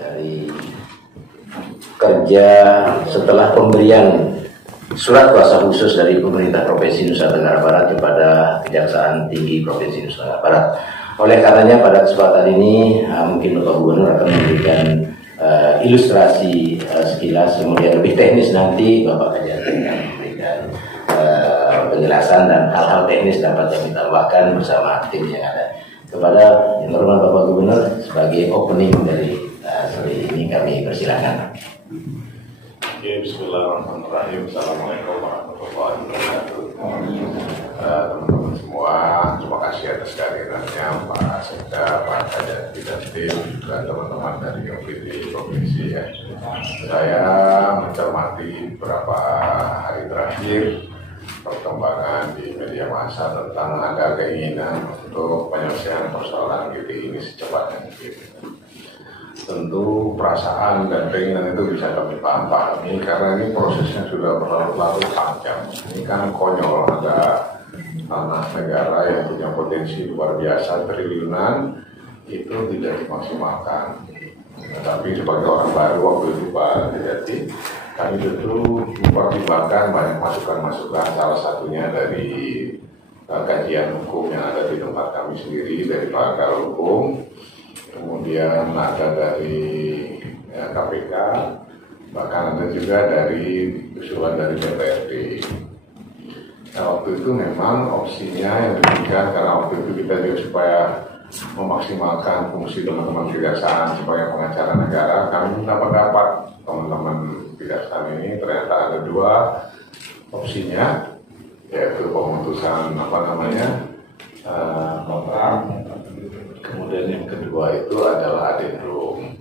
Dari kerja setelah pemberian surat kuasa khusus dari pemerintah Provinsi Nusa Tenggara Barat kepada Kejaksaan Tinggi Provinsi Nusa Tenggara Barat. Oleh karenanya pada kesempatan ini mungkin Bapak Gubernur akan memberikan ilustrasi sekilas, kemudian lebih teknis nanti Bapak Kajati akan memberikan penjelasan dan hal-hal teknis dapat kami tambahkan bersama tim yang ada. Kepada yang terhormat Bapak Gubernur sebagai opening dari sore ini kami persilakan. Bismillahirrahmanirrahim. Assalamualaikum warahmatullahi wabarakatuh. Teman-teman semua, terima kasih atas kehadirannya Pak Sekda, Pak Kajati dan tim dan teman-teman dari OPD Provinsi ya. Saya mencermati beberapa hari terakhir perkembangan di media massa tentang ada keinginan untuk penyelesaian persoalan GTI ini secepatnya mungkin. Tentu perasaan dan keinginan itu bisa kami pahami karena ini prosesnya sudah berlarut-larut panjang. Ini kan konyol, ada tanah negara yang punya potensi luar biasa triliunan itu tidak dimaksimalkan. Tetapi sebagai orang baru waktu itu Pak Kajati, kami tentu mempertimbangkan banyak masukan-masukan, salah satunya dari kajian hukum yang ada di tempat kami sendiri dari pakar hukum, kemudian ada dari KPK, bahkan ada juga dari usulan dari DPRD. Nah waktu itu memang opsinya yang diberikan karena waktu itu kita juga supaya memaksimalkan fungsi teman-teman kejaksaan sebagai pengacara negara, kami minta pendapat teman-teman kejaksaan ini. Ternyata ada dua opsinya, yaitu pemutusan kontrak, kemudian yang kedua itu adalah adendum.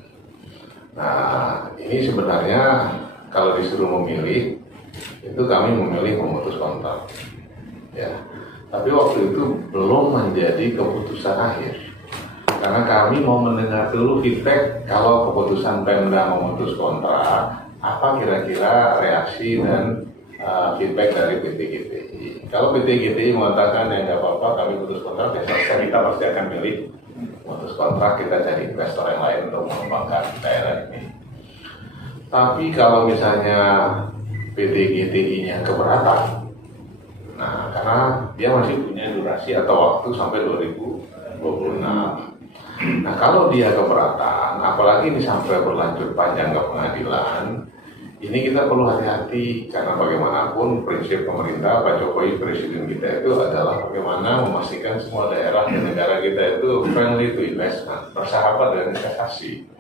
Nah ini sebenarnya kalau disuruh memilih itu kami memilih memutus kontrak ya. Tapi waktu itu belum menjadi keputusan akhir karena kami mau mendengar dulu feedback kalau keputusan Pemda memutus kontrak, apa kira-kira reaksi dan feedback dari PT GTI. Kalau PT GTI mengatakan ya nggak apa-apa kami putus kontrak, ya selesai, kita pasti akan milih putus kontrak, kita cari investor yang lain untuk mengembangkan daerah ini. Tapi kalau misalnya PT GTI-nya keberatan, nah, karena dia masih punya durasi atau waktu sampai 2026. Nah, kalau dia keberatan, apalagi ini sampai berlanjut panjang ke pengadilan, ini kita perlu hati-hati karena bagaimanapun prinsip pemerintah Pak Jokowi presiden kita itu adalah bagaimana memastikan semua daerah dan negara kita itu friendly to investment, bersahabat dengan investasi.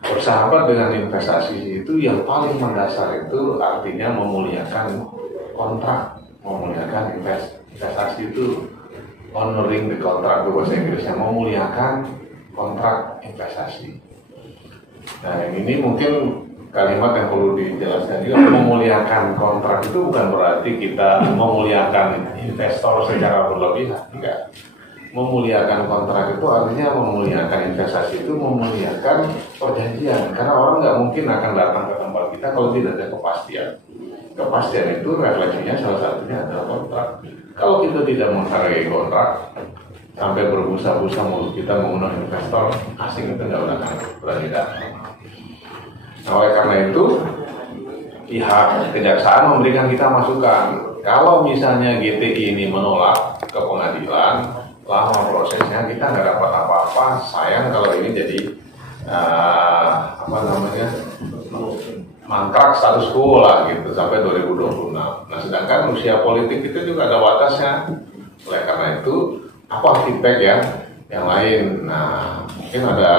Bersahabat dengan investasi itu yang paling mendasar itu artinya memuliakan kontrak, memuliakan investasi itu honoring the contract, itu bahasa Inggrisnya, memuliakan kontrak investasi. Nah ini mungkin kalimat yang perlu dijelaskan juga, memuliakan kontrak itu bukan berarti kita memuliakan investor secara berlebihan, enggak. Memuliakan kontrak itu artinya memuliakan investasi itu memuliakan perjanjian, karena orang nggak mungkin akan datang ke tempat kita kalau tidak ada kepastian. Kepastian itu refleksinya salah satunya adalah kontrak. Kalau kita tidak menghargai kontrak, sampai berbusa-busa mulut kita mengundang investor asing itu nggak akan berani datang. Nah, oleh karena itu pihak kejaksaan memberikan kita masukan. Kalau misalnya GTI ini menolak ke pengadilan, lama prosesnya, kita nggak dapat apa-apa. Sayang kalau ini jadi mangkrak status quo lah gitu sampai 2026. Nah sedangkan usia politik itu juga ada batasnya. Oleh karena itu apa feedback ya yang lain? Nah mungkin ada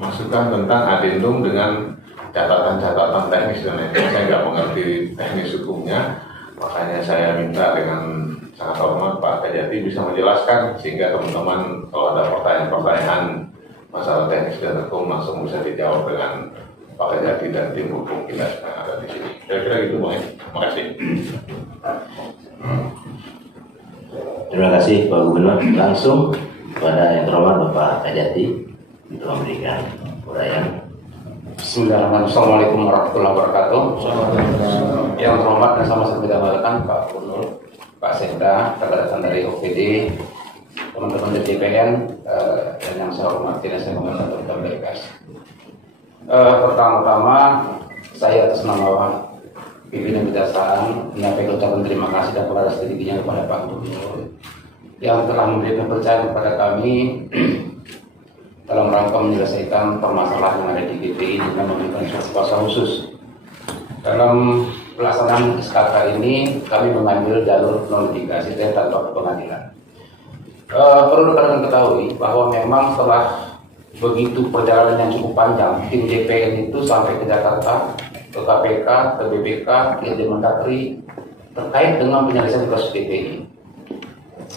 masukan tentang adendum dengan catatan-catatan teknis dan lain-lain. Saya nggak mengerti teknis hukumnya, makanya saya minta dengan sangat hormat Pak Kajati bisa menjelaskan sehingga teman-teman kalau ada pertanyaan-pertanyaan masalah teknis dan hukum langsung bisa dijawab dengan Pak Kajati dan tim hukum kita yang ada di sini. Kira-kira gitu Bang. Terima kasih. Terima kasih Pak Gubernur. Langsung kepada yang terhormat Bapak Kajati untuk memberikan uraian. Bismillahirrahmanirrahim. Assalamualaikum warahmatullahi wabarakatuh. Yang terhormat dan sama seperti dikatakan Pak Gubernur, Pak Sekda, rekan-rekan dari OPD, teman-teman DPN, dan yang saya hormati dan saya mengenal BPS. Pertama-tama saya atas nama pimpinan Kejaksaan menyampaikan ucapan terima kasih dan kepada setinggi-tingginya kepada Pak Gubernur yang telah memberikan kepercayaan kepada kami dalam rangka menyelesaikan permasalahan yang ada di GPI dengan memberikan surat kuasa khusus. Dalam pelaksanaan SKK ini kami mengambil jalur notifikasi tanpa pengadilan. Perlu kalian ketahui bahwa memang setelah begitu perjalanan yang cukup panjang, tim DPN itu sampai ke Jakarta, ke KPK, ke BPK, ke Mendagri terkait dengan penyelesaian kasus GPI.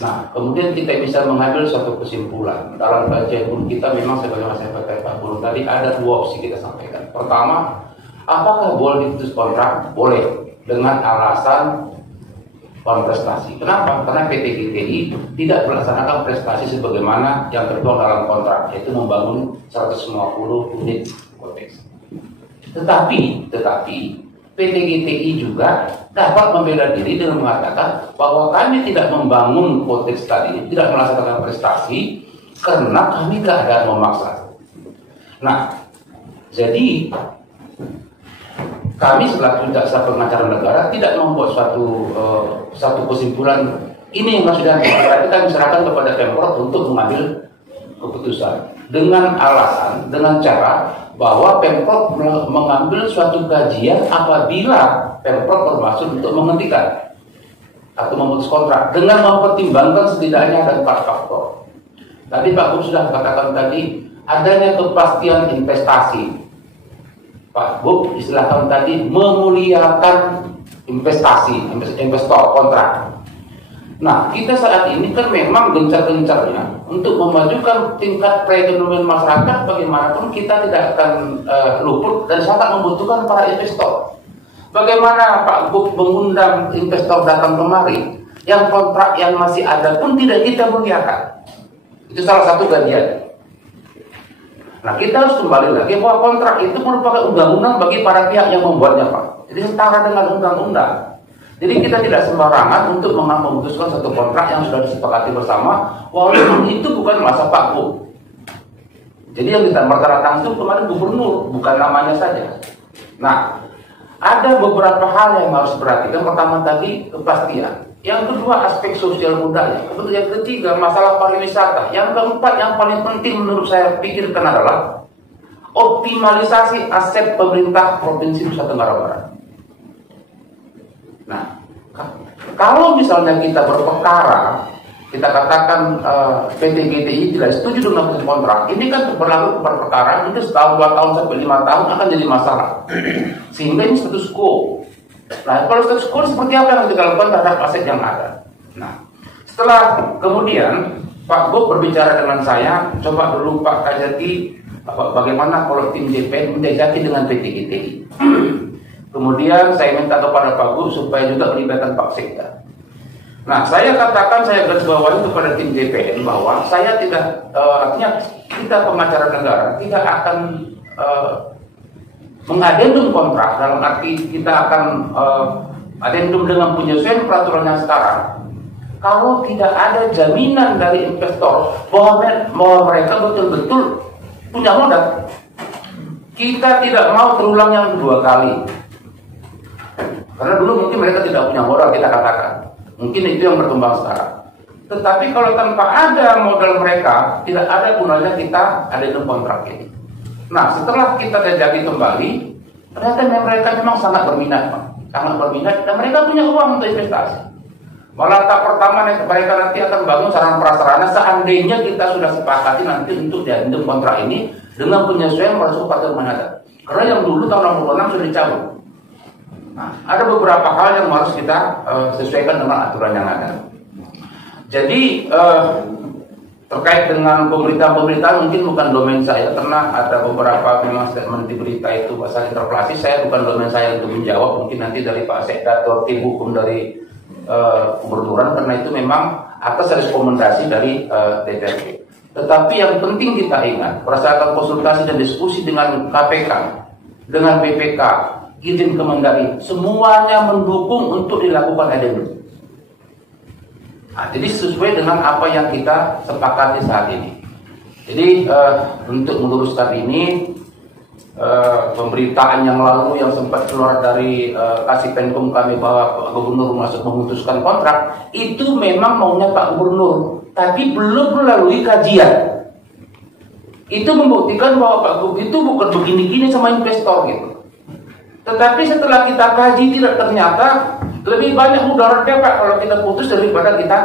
Nah, kemudian kita bisa mengambil suatu kesimpulan. Dalam kajian pun kita memang sebagaimana saya katakan Pak Guru tadi ada dua opsi kita sampaikan. Pertama, apakah boleh diputus kontrak? Boleh, dengan alasan kontestasi. Kenapa? Karena PT GTI tidak melaksanakan prestasi sebagaimana yang tertuang dalam kontrak, yaitu membangun 150 unit konteks. Tetapi PT GTI juga dapat membela diri dengan mengatakan bahwa kami tidak membangun konteks tadi, tidak melaksanakan prestasi karena kami keadaan memaksa. Nah, jadi kami selaku jaksa pengacara negara tidak membuat satu kesimpulan ini yang sudah kita serahkan kepada Pemprov untuk mengambil keputusan dengan alasan, dengan cara bahwa Pemprov mengambil suatu kajian apabila Pemprov bermaksud untuk menghentikan atau memutus kontrak dengan mempertimbangkan setidaknya ada 4 faktor. Tadi Pak Gub sudah katakan tadi adanya kepastian investasi. Pak Gub istilahkan tadi memuliakan investor kontrak. Nah, kita saat ini kan memang gencar-gencarnya untuk memajukan tingkat perekonomian masyarakat. Bagaimanapun kita tidak akan luput dan sangat membutuhkan para investor. Bagaimana Pak Gub mengundang investor datang kemari, yang kontrak yang masih ada pun tidak kita muliakan. Itu salah satu bagian. Nah, kita harus kembali lagi bahwa kontrak itu merupakan undang-undang bagi para pihak yang membuatnya, Pak. Jadi setara dengan undang-undang. Jadi kita tidak sembarangan untuk memutuskan satu kontrak yang sudah disepakati bersama, walaupun itu bukan masa Pak Gub. Jadi yang kita tanda itu kemarin gubernur, bukan namanya saja. Nah, ada beberapa hal yang harus diperhatikan. Pertama tadi kepastian. Yang kedua aspek sosial budaya. Yang ketiga masalah pariwisata. Yang keempat yang paling penting menurut saya pikirkan adalah optimalisasi aset pemerintah Provinsi Nusa Tenggara Barat. Nah, kalau misalnya kita berperkara, kita katakan PT GTI tidak setuju dengan kontrak, ini kan berlaku perkara itu setahun, 2 tahun sampai 5 tahun akan jadi masalah. Sehingga ini status quo. Nah, kalau status quo seperti apa yang kita lakukan terhadap aset yang ada? Nah, setelah kemudian Pak Gub berbicara dengan saya, coba dulu Pak Kajati, bagaimana kalau tim DPN menjajaki dengan PT GTI. Kemudian saya minta kepada Pak Gub supaya juga melibatkan Pak Sekda. Nah, saya katakan, saya garis bawahi kepada tim DPN bahwa saya tidak, artinya kita pengacara negara tidak akan mengadendum kontrak, dalam arti kita akan adendum dengan penyesuaian peraturan yang sekarang kalau tidak ada jaminan dari investor bahwa mereka betul-betul punya modal. Kita tidak mau terulang yang 2 kali. Karena dulu mungkin mereka tidak punya modal, kita katakan. Mungkin itu yang berkembang sekarang. Tetapi kalau tanpa ada modal mereka, tidak ada gunanya kita adendum kontrak ini. Nah, setelah kita jajaki kembali, ternyata mereka memang sangat berminat, Pak. Sangat berminat, dan mereka punya uang untuk investasi. Malah tahap pertama mereka nanti akan bangun sarana prasarana seandainya kita sudah sepakati nanti untuk diadendum kontrak ini dengan penyesuaian pada suku paten menghadap. Karena yang dulu tahun 66 sudah dicabut. Nah, ada beberapa hal yang harus kita sesuaikan dengan aturan yang ada. Jadi terkait dengan pemberitaan mungkin bukan domain saya, karena ada beberapa memang statement di berita itu pasal interpelasi, saya bukan domain saya untuk menjawab. Mungkin nanti dari Pak Sekda atau tim hukum dari keberaturan, karena itu memang atas rekomendasi dari DPRD. Tetapi yang penting kita ingat, berdasarkan konsultasi dan diskusi dengan KPK, dengan BPK, izin Kemendagri, semuanya mendukung untuk dilakukan adendum. Nah, jadi sesuai dengan apa yang kita sepakati saat ini. Jadi untuk meluruskan ini, pemberitaan yang lalu yang sempat keluar dari Kasih Penkum kami bahwa Pak Gubernur masuk memutuskan kontrak, itu memang maunya Pak Gubernur, tapi belum melalui kajian. Itu membuktikan bahwa Pak Gubernur itu bukan begini-gini sama investor gitu. Tetapi setelah kita kaji, tidak, ternyata lebih banyak mudaratnya Pak kalau kita putus daripada kita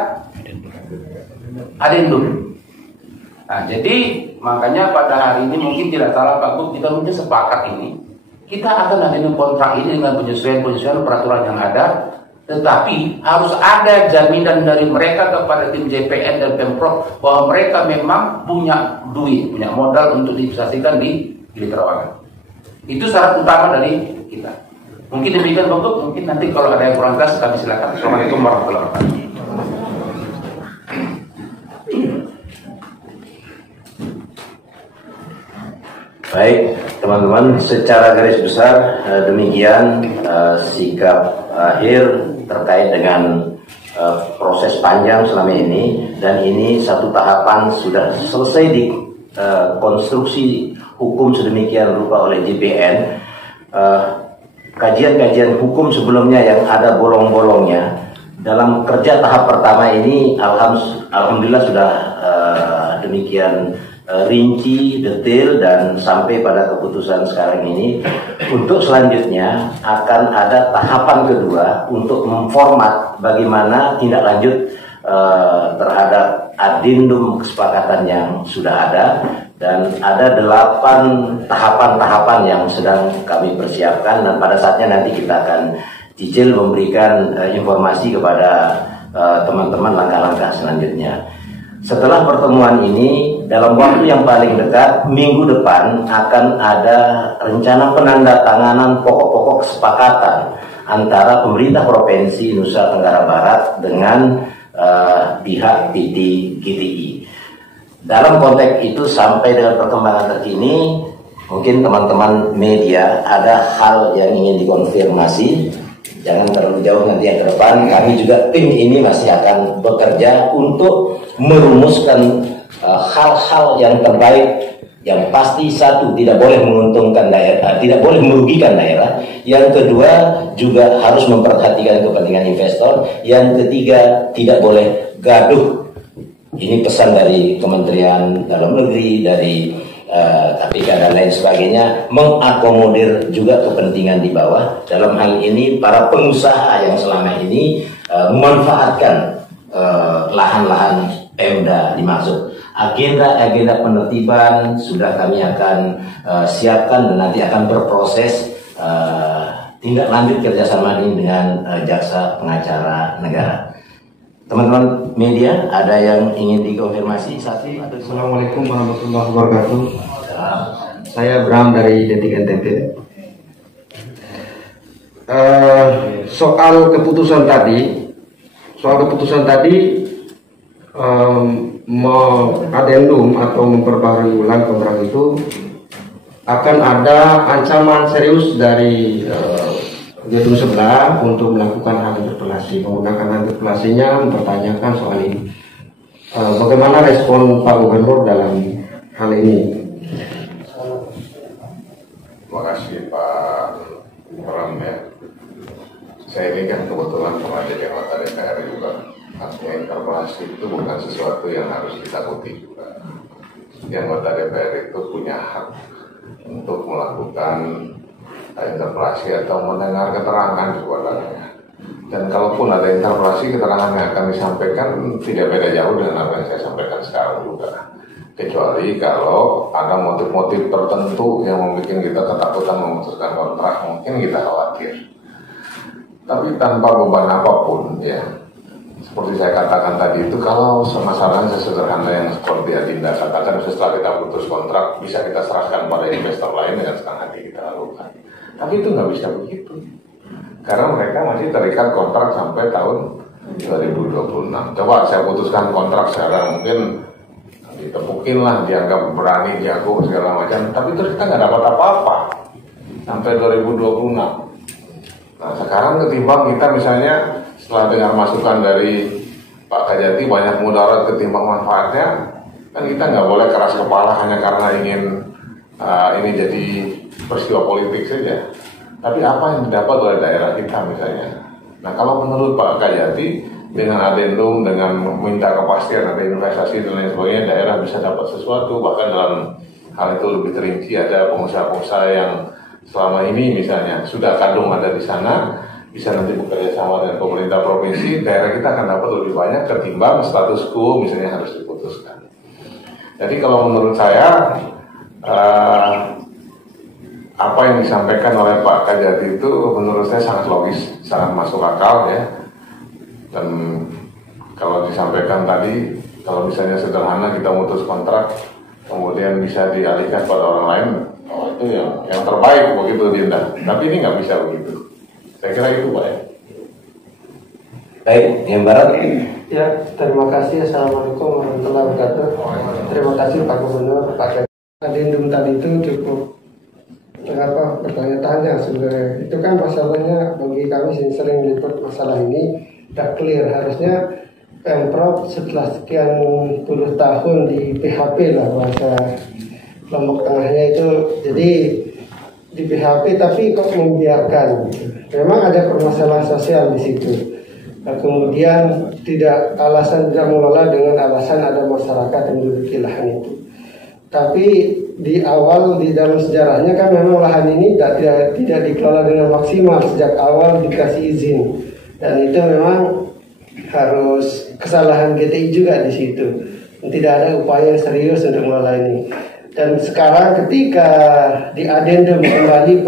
adendum. Nah, jadi makanya pada hari ini mungkin tidak salah Pak Gub, kita mungkin sepakat ini, kita akan adendum kontrak ini dengan penyesuaian peraturan yang ada, tetapi harus ada jaminan dari mereka kepada tim JPN dan Pemprov bahwa mereka memang punya duit, punya modal untuk diinvestasikan di Terawangan. Itu syarat utama dari kita. Mungkin demikian Pak Gub, mungkin nanti kalau ada yang kurang jelas kami silakan. Assalamualaikum warahmatullahi wabarakatuh. Baik, teman-teman, secara garis besar demikian sikap akhir terkait dengan proses panjang selama ini, dan ini satu tahapan sudah selesai di konstruksi hukum sedemikian rupa oleh JPN. Kajian-kajian hukum sebelumnya yang ada bolong-bolongnya dalam kerja tahap pertama ini alhamdulillah sudah demikian rinci, detail, dan sampai pada keputusan sekarang ini. Untuk selanjutnya akan ada tahapan kedua untuk memformat bagaimana tindak lanjut terhadap adendum kesepakatan yang sudah ada, dan ada 8 tahapan-tahapan yang sedang kami persiapkan, dan pada saatnya nanti kita akan cicil memberikan informasi kepada teman-teman langkah-langkah selanjutnya. Setelah pertemuan ini, dalam waktu yang paling dekat, minggu depan akan ada rencana penandatanganan pokok-pokok kesepakatan antara pemerintah Provinsi Nusa Tenggara Barat dengan pihak PT GTI. Dalam konteks itu, sampai dengan perkembangan terkini, mungkin teman-teman media ada hal yang ingin dikonfirmasi. Jangan terlalu jauh, nanti yang ke depan kami juga tim ini masih akan bekerja untuk merumuskan hal-hal yang terbaik, yang pasti satu, tidak boleh menguntungkan daerah, tidak boleh merugikan daerah. Yang kedua, juga harus memperhatikan kepentingan investor. Yang ketiga, tidak boleh gaduh. Ini pesan dari Kementerian Dalam Negeri, dari KPK dan lain sebagainya, mengakomodir juga kepentingan di bawah. Dalam hal ini para pengusaha yang selama ini memanfaatkan lahan-lahan Pemda dimaksud. Agenda penertiban sudah kami akan siapkan, dan nanti akan berproses tindak lanjut kerjasama ini dengan jaksa pengacara negara. Teman-teman media, ada yang ingin dikonfirmasi? Assalamualaikum warahmatullahi wabarakatuh. Saya Bram dari Detik NTT. Soal keputusan tadi, adendum atau memperbarui ulang kontrak itu akan ada ancaman serius dari gedung sebelah untuk melakukan hal interpelasi, menggunakan interpelasinya mempertanyakan soal ini. Bagaimana respon Pak Gubernur dalam hal ini? Terima kasih Pak Bram ya. Saya ini kan kebetulan pernah jadi anggota DPR juga. Artinya interpelasi itu bukan sesuatu yang harus ditakuti juga. Yang anggota DPR itu punya hak untuk melakukan interpelasi atau mendengar keterangan sebenarnya. Dan kalaupun ada interpelasi, keterangan yang akan disampaikan tidak beda jauh dengan apa yang saya sampaikan sekarang juga. Kecuali kalau ada motif-motif tertentu yang membuat kita ketakutan memutuskan kontrak, mungkin kita khawatir. Tapi tanpa beban apapun ya. Seperti saya katakan tadi itu, kalau masalahnya sesederhana yang seperti Adinda katakan, setelah kita putus kontrak bisa kita serahkan pada investor lain dengan senang hati kita lakukan. Tapi itu nggak bisa begitu, karena mereka masih terikat kontrak sampai tahun 2026. Coba saya putuskan kontrak sekarang, mungkin ditepukin lah, dianggap berani, jago segala macam, tapi terus kita nggak dapat apa-apa sampai 2026. Nah sekarang ketimbang kita misalnya setelah dengar masukan dari Pak Kajati banyak mudarat ketimbang manfaatnya, kan kita nggak boleh keras kepala hanya karena ingin ini jadi peristiwa politik saja. Tapi apa yang didapat oleh daerah kita misalnya. Nah kalau menurut Pak Kajati, dengan adendum, dengan minta kepastian ada investasi dan lain sebagainya, daerah bisa dapat sesuatu. Bahkan dalam hal itu lebih terinci, ada pengusaha-pengusaha yang selama ini misalnya sudah kadung ada di sana, bisa nanti bekerja sama dengan pemerintah provinsi, daerah kita akan dapat lebih banyak ketimbang status quo misalnya harus diputuskan. Jadi kalau menurut saya, apa yang disampaikan oleh Pak Kajati itu menurut saya sangat logis, sangat masuk akal ya. Dan kalau disampaikan tadi, kalau misalnya sederhana kita memutus kontrak, kemudian bisa dialihkan pada orang lain, oh itu yang terbaik begitu Dinda. Tapi ini nggak bisa begitu. Saya kira itu Pak ya. Baik, yang Barat. Ya, terima kasih. Assalamualaikum warahmatullahi wabarakatuh. Terima kasih Pak Gubernur, Pak Adendum tadi itu cukup bertanya-tanya sebenarnya. Itu kan masalahnya bagi kami yang sering meliput masalah ini tidak clear. Harusnya Pemprov setelah sekian puluh tahun di PHP lah bahasa Lombok Tengahnya itu, jadi di PHP tapi kok membiarkan. Memang ada permasalahan sosial di situ. Nah, kemudian alasan tidak mengelola dengan alasan ada masyarakat yang menduduki lahan itu. Tapi di awal di dalam sejarahnya kan memang lahan ini tidak dikelola dengan maksimal sejak awal dikasih izin, dan itu memang harus kesalahan GTI juga di situ. Tidak ada upaya serius untuk mengelola ini. Dan sekarang ketika di adendum kembali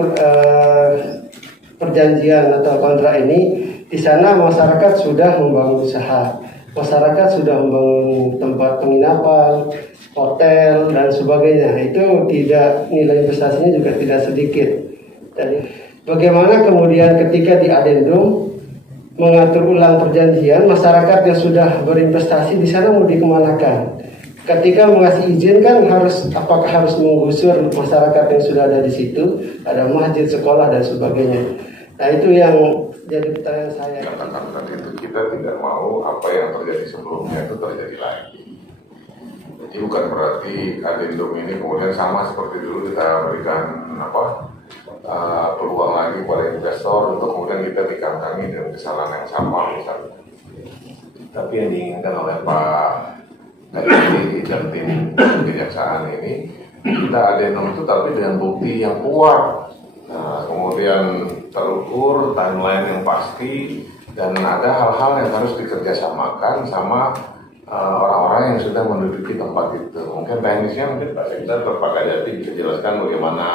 perjanjian atau kontrak ini, di sana masyarakat sudah membangun usaha, masyarakat sudah membangun tempat penginapan, hotel dan sebagainya. Itu tidak, nilai investasinya juga tidak sedikit. Jadi bagaimana kemudian ketika di adendum mengatur ulang perjanjian, masyarakat yang sudah berinvestasi di sana mau dikemanakan? Ketika mengasih izin kan apakah harus menggusur masyarakat yang sudah ada di situ, ada masjid, sekolah dan sebagainya. Nah itu yang jadi pertanyaan saya. Katakan tadi itu kita tidak mau apa yang terjadi sebelumnya itu terjadi lagi. Jadi bukan berarti adendum ini kemudian sama seperti dulu kita berikan peluang lagi kepada investor untuk kemudian kita dikangkangi dengan kesalahan yang sama misalnya. Tapi yang diinginkan oleh Pak Kajati dan tim kejaksaan ini, kita adendum itu tapi dengan bukti yang kuat. Nah, kemudian terukur, timeline yang pasti, dan ada hal-hal yang harus dikerjasamakan sama orang-orang yang sudah menduduki tempat itu. Mungkin teknisnya mungkin Pak Sekda atau Pak Kajati bisa jelaskan bagaimana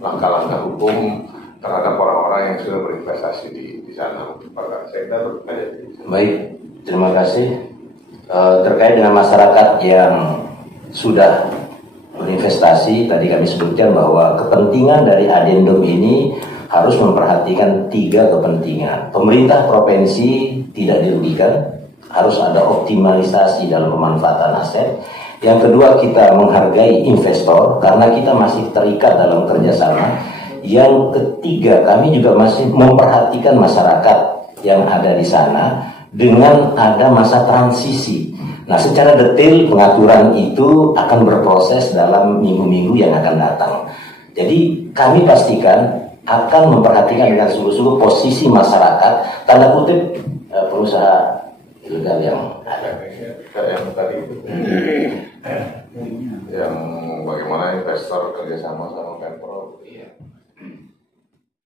langkah-langkah hukum terhadap orang-orang yang sudah berinvestasi di sana. Pak Sekda atau Pak Kajati. Baik, terima kasih. Terkait dengan masyarakat yang sudah berinvestasi, tadi kami sebutkan bahwa kepentingan dari adendum ini harus memperhatikan 3 kepentingan. Pemerintah provinsi tidak dirugikan, harus ada optimalisasi dalam pemanfaatan aset. Yang kedua, kita menghargai investor karena kita masih terikat dalam kerjasama. Yang ketiga, kami juga masih memperhatikan masyarakat yang ada di sana dengan ada masa transisi. Nah, secara detail pengaturan itu akan berproses dalam minggu-minggu yang akan datang. Jadi kami pastikan akan memperhatikan dengan sungguh-sungguh posisi masyarakat, tanda kutip pengusaha ilegal yang ada. Yang tadi itu, yang bagaimana investor kerjasama sama Pemprov.